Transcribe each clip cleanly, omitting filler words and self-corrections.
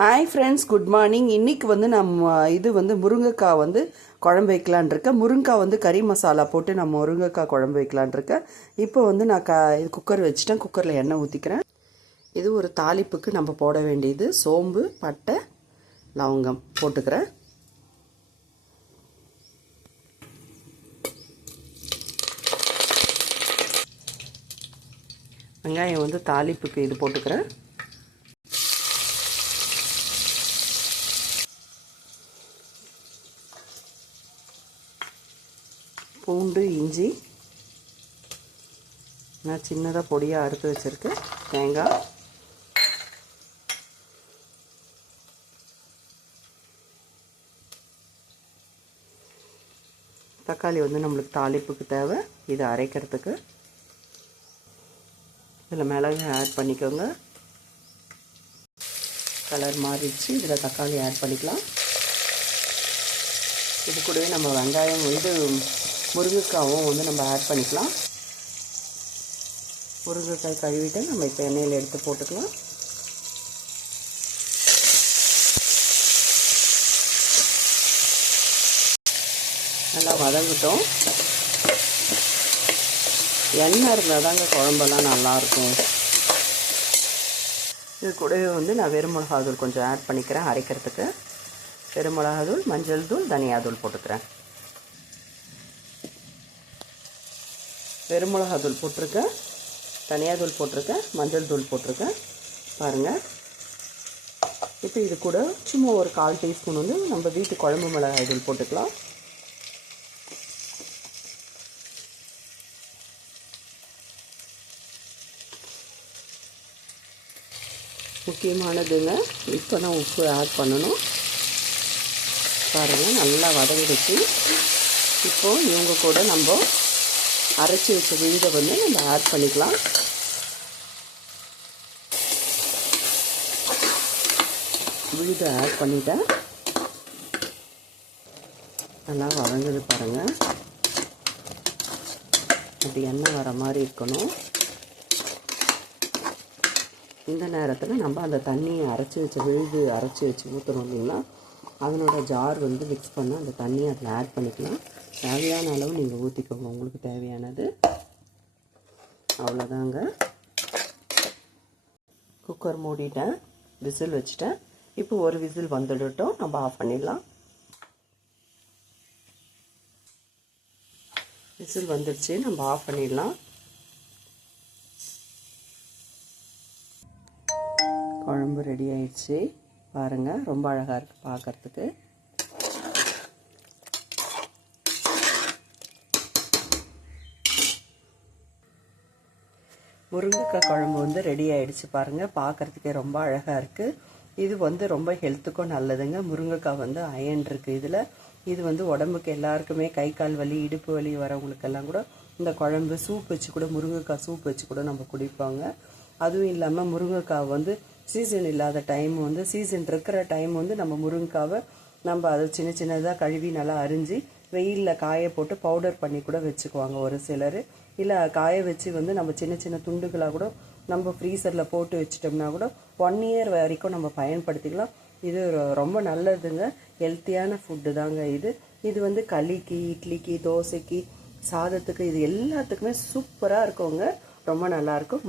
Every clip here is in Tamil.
Hi friends, good morning. இன்றைக்கி வந்து நம்ம இது வந்து முருங்கைக்காய் வந்து குழம்பு வைக்கலான் இருக்கேன். முருங்கைக்காய் வந்து கறி மசாலா போட்டு நான் முருங்கைக்காய் குழம்பு வைக்கலான் இருக்கேன். இப்போ வந்து நான் இது குக்கர் வச்சுட்டேன். குக்கரில் எண்ணெய் ஊற்றிக்கிறேன். இது ஒரு தாளிப்புக்கு நம்ம போட வேண்டியது சோம்பு, பட்டை, லவங்கம் போட்டுக்கிறேன். வெங்காயம் வந்து தாளிப்புக்கு இது போட்டுக்கிறேன். பூண்டு, இஞ்சி நான் சின்னதாக பொடியாக அறுத்து வச்சுருக்கேன். தேங்காய், தக்காளி வந்து நம்மளுக்கு தாளிப்புக்கு தேவை. இதை அரைக்கிறதுக்கு இதில் மிளகு ஆட் பண்ணிக்கோங்க. கலர் மாறிடுச்சு. இதில் தக்காளி ஆட் பண்ணிக்கலாம். இது கூடவே நம்ம வெங்காயம் வந்து முருங்கைக்காவும் வந்து நம்ம ஆட் பண்ணிக்கலாம். முருங்கைக்காய் கழுவிட்டு நம்ம இப்போ எண்ணெயில் எடுத்து போட்டுக்கலாம். நல்லா வதங்கட்டும். எண்ணெய் இருந்தால் தாங்க குழம்பெல்லாம் நல்லாயிருக்கும். இது கூடவே வந்து நான் வெறும் மிளகாத்தூள் கொஞ்சம் ஆட் பண்ணிக்கிறேன் அரைக்கிறதுக்கு. வெறும் மிளகாத்தூள், மஞ்சள் தூள், தனியாத்தூள் போட்டுக்கிறேன். வெறும் மிளகாத்தூள் போட்டிருக்கேன், தனியாத்தூள் போட்டிருக்கேன், மஞ்சள் தூள் போட்டிருக்கேன். பாருங்கள். இப்போ இது கூட சும்மா ஒரு 1/4 டீஸ்பூன் வந்து நம்ம வீட்டு குழம்பு மிளகாய் தூள் போட்டுக்கலாம். முக்கியமானதுங்க, இப்போ தான் உப்பு ஆட் பண்ணணும். பாருங்கள், நல்லா வதங்கிடுச்சு. இப்போது இவங்க கூட நம்ம அரைச்சி வச்ச விழுதை வந்து நம்ம ஆட் பண்ணிக்கலாம். விழுதை ஆட் பண்ணிட்டேன். நல்லா வதங்குது பாருங்கள். அப்படி எண்ணெய் வர மாதிரி இருக்கணும். இந்த நேரத்தில் நம்ம அந்த தண்ணியை அரைச்சி வச்ச விழுது அரைச்சி வச்சு ஊற்றணும் இல்லைங்களா, அதனோட ஜார் வந்து மிக்ஸ் பண்ண அந்த தண்ணியை அதில் ஆட் பண்ணிக்கலாம். தேவையான அளவு நீங்கள் ஊற்றிக்கோங்க, உங்களுக்கு தேவையானது. அவ்வளோதாங்க. குக்கர் மூடிட்டேன், விசில் வச்சுட்டேன். இப்போ ஒரு விசில் வந்துடட்டும், நம்ம ஆஃப் பண்ணிடலாம். விசில் வந்துடுச்சு, நம்ம ஆஃப் பண்ணிடலாம். குழம்பு ரெடி ஆயிடுச்சு. பாருங்கள், ரொம்ப அழகாக இருக்குது பார்க்குறதுக்கு. முருங்கைக்காய் குழம்பு வந்து ரெடி ஆகிடுச்சு பாருங்கள். பார்க்குறதுக்கே ரொம்ப அழகாக இருக்குது. இது வந்து ரொம்ப ஹெல்த்துக்கும் நல்லதுங்க. முருங்கைக்காய் வந்து அயன் இருக்குது இதில். இது வந்து உடம்புக்கு எல்லாருக்குமே கை கால் வலி, இடுப்பு வலி வரவங்களுக்கெல்லாம் கூட இந்த குழம்பு சூப் வச்சு கூட, முருங்கைக்காய் சூப் வச்சு கூட நம்ம குடிப்பாங்க. அதுவும் இல்லாமல் முருங்கைக்காய் வந்து சீசன் இல்லாத டைம் வந்து, சீசன் இருக்கிற டைம் வந்து நம்ம முருங்கைக்காவை நம்ம அதை சின்ன சின்னதாக கழுவி நல்லா அரிஞ்சு வெயிலில் காய போட்டு பவுடர் பண்ணி கூட வச்சுக்குவாங்க ஒரு சிலர். இல்லை காய வச்சு வந்து நம்ம சின்ன சின்ன துண்டுகளாக கூட நம்ம ஃப்ரீசரில் போட்டு வச்சிட்டோம்னா கூட 1 இயர் வரைக்கும் நம்ம பயன்படுத்திக்கலாம். இது ரொம்ப நல்லதுங்க. ஹெல்த்தியான ஃபுட்டு தாங்க இது. இது வந்து களிக்கு, இட்லிக்கு, தோசைக்கு, சாதத்துக்கு, இது எல்லாத்துக்குமே சூப்பராக இருக்குங்க. ரொம்ப நல்லாயிருக்கும்.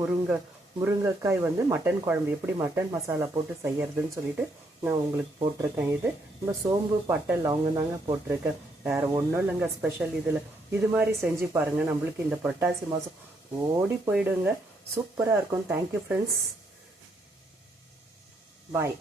முருங்கைக்காய் வந்து மட்டன் குழம்பு எப்படி மட்டன் மசாலா போட்டு செய்யறதுன்னு சொல்லிட்டு நான் உங்களுக்கு போட்டிருக்கேன். இது நம்ம சோம்பு, பட்டை, லவங்கம் தாங்க போட்டிருக்கேன். வேறு ஒன்றும் இல்லைங்க ஸ்பெஷல் இதில். இது மாதிரி செஞ்சு பாருங்கள். நம்மளுக்கு இந்த புரட்டாசி மாதம் ஓடி போயிடுங்க. சூப்பராக இருக்கும். Thank you friends. பாய்.